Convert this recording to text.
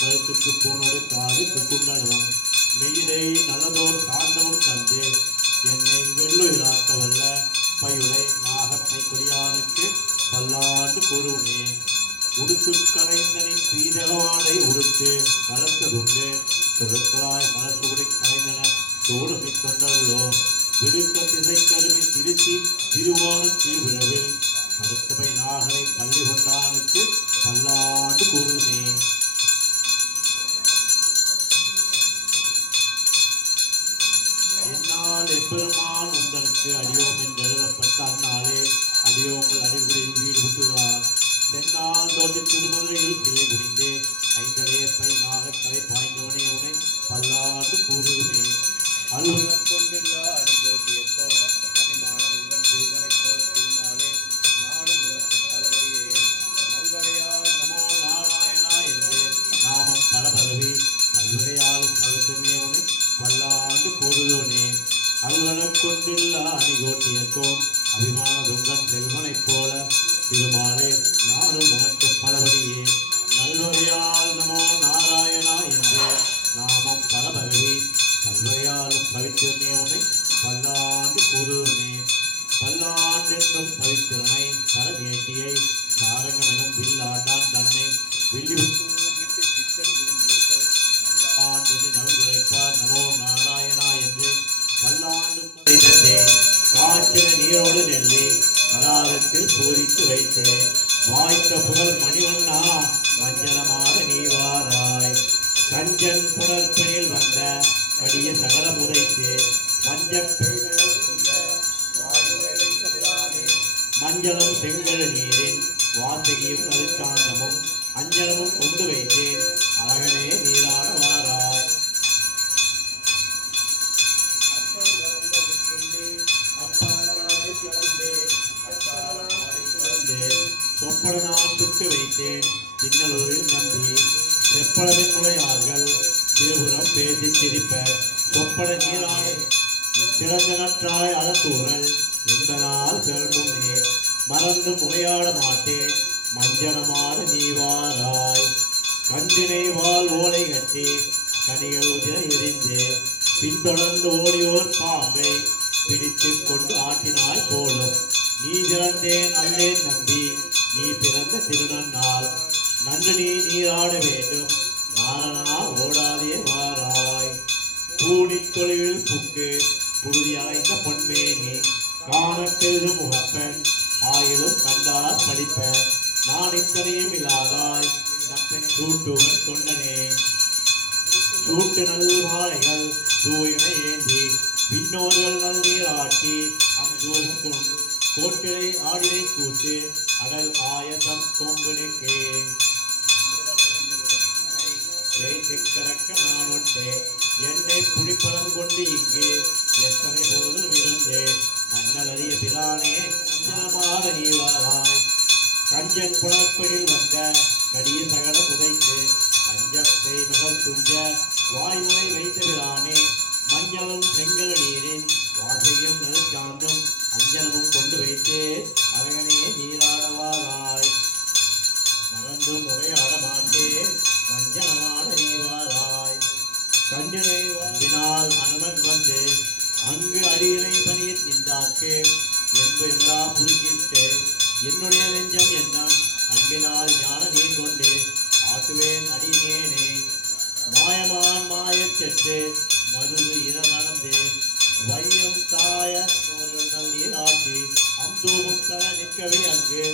கழுத்துக்கு பூனோடு காதுக்கு குண்டலமும் மெயிலை நல்லதோர் காந்தமும் தந்து என்னை வெள்ளுயிராக்க வல்ல பயுளை நாகப்பை கொடியானுக்கு பல்லாண்டு கூறுவனே. உடுத்து கலைந்தனின் பீதகவாடை உடுத்து கலத்ததுண்டு தொடுக்கலாய் மனசூடி கலைந்தன தோடுமை தொண்டர்களோ விடுக்க திசை கருமி திருச்சி திருவோண திருவிழவில் படுத்தமை நாகனை பள்ளி கொண்டானுக்கு பல்லாண்டு கூறுவனே. என்னால் எப்பெருமான் உங்களுக்கு அடியோம் என்று எழுதப்பட்ட அந்நாளே அடியோங்கள் அறிவுரையில் ஈடுபட்டுள்ளார். தென்னால் தோன்றி திருமதுரையில் பிழை புரிந்து ஐந்தலையப்பை நாகத்தலை பாய்ந்தவனே உனை பல்லாண்டு கூறுதுமே. அலுவலகம் கொண்டுள்ள அடிகோட்டியக்கோ அபிமானம் உங்கள் திருவனை போல திருமாலே நானும் உனக்கு பலவழியே நல்வகையால் நமோ நாராயணா என்று நாமம் பலபரவி நல்வகையால் பழுத்துமே உனை பல்லாண்டு கூறுதுவனே. அலுவலகம் கொண்டுள்ள அடிகோட்டியக்கோ அபிமான துங்கன் செல்வனை போல திருமாலே நானும் உனக்கு பலவழியே நல்வகையால் நமோ நாராயணா என்று நாமம் பலபரவி பல்வகையாலும் பவித்திரனே உனை பல்லாண்டு கூறுவனே. பல்லாண்டென்றும் பவித்திரனை பரமேட்டியை சாரங்கமெனும் வில்லாண்டான் தன்னை வில்லி விட்டு சித்தன் விரும்பியர்கள் நல்லாண்டு நல்குரைப்பார் நமோ நாராயணா என்று பல்லாண்டும் காய்ச்சின நீரோடு நெல்லி அதாரத்தில் பூரித்து வைத்து வாய்த்த புகழ் மணிவண்ணா மஞ்சளமாக நீவாராய். கஞ்சன் புணர்ப்பினில் வந்த கடிய சகல முறைக்கு மஞ்சளும் செங்கல் நீரின் வாசகியும் நலுச்சாந்தமும் அஞ்சனமும் கொண்டு வைத்தேன் அழகனே நீராட வாராய். சொப்பட நான் சுட்டு வைத்தேன் சின்னலூரில் நம்பி செப்பளவின் முறையார்கள் திருபுறம் பேசி சிரிப்பர் சொப்பட நீராய் சிறந்த நற்றாய் அலத்தூரல் என்பதால் பெருமுன்னே மறந்து முறையாட மாட்டேன் மஞ்சனமான நீவாராய். கன்றினை வால் ஓலை கட்டி கனிகள் உதிர எரிந்து பின்தொடர்ந்து ஓடியோர் பாம்பை பிடித்து கொண்டு ஆட்டினாய் போலும் நீ திறந்தேன் அல்லேன் நம்பி நீ பிறந்த திருநன்னாள் நன்று நீ நீராட வேண்டும் நாரணா ஓடாதே வாராய். கூடி தொழில் புக்கு புழுதி அலைந்த பொன்மேனி காண பெரும் முகப்பன் ஆயிலும் கண்டார் படிப்பன் நான் இத்தனையும் இல்லாதாய் நப்பன் சூட்டுவன் தொண்டனே. சூட்டு நல் மாலைகள் தூயன ஏந்தி விண்ணோர்கள் நல் நீராட்டி அங்கூருக்கும் கோட்டிலை ஆடினை கூத்து அடல் ஆயசம் கொம்புனுக்கே திக்கரக்க நானொட்டே என்னை புடிப்படம் கொண்டு இங்கு எத்தனை போதும் இருந்தே நன்னலறிய பிரானே ஞானமாக நீவாராய். கஞ்சன் புலப்பெழில் வந்த கடிய சகல புதைத்து கஞ்சப்பை மகள் துஞ்ச வாய்முனை வைத்த பிரானே மஞ்சளும் செங்கல் நீரின் வாசையும் நெருச்சாந்தும் அஞ்சனமும் கொண்டு வைத்தே அழகனே நீராடவாராய். மறந்தும் உரையாட மாட்டேன் மஞ்சனமான நீவாராய். கண்ணினை வாங்கினால் அனுமன் வந்து அங்கு அடியினை பணியில் நின்றார்க்கு என்பு எல்லாம் புரிக்கிட்டு என்னுடைய நெஞ்சம் எண்ணம் அன்பினால் ஞான நீர் கொண்டு ஆட்டுவேன் அடியேனே. மாயமான் மாயச்செற்று மருது இர நடந்து வையம் தாய நீராட்டி அம்தூமும் தர நிற்கவே அங்கு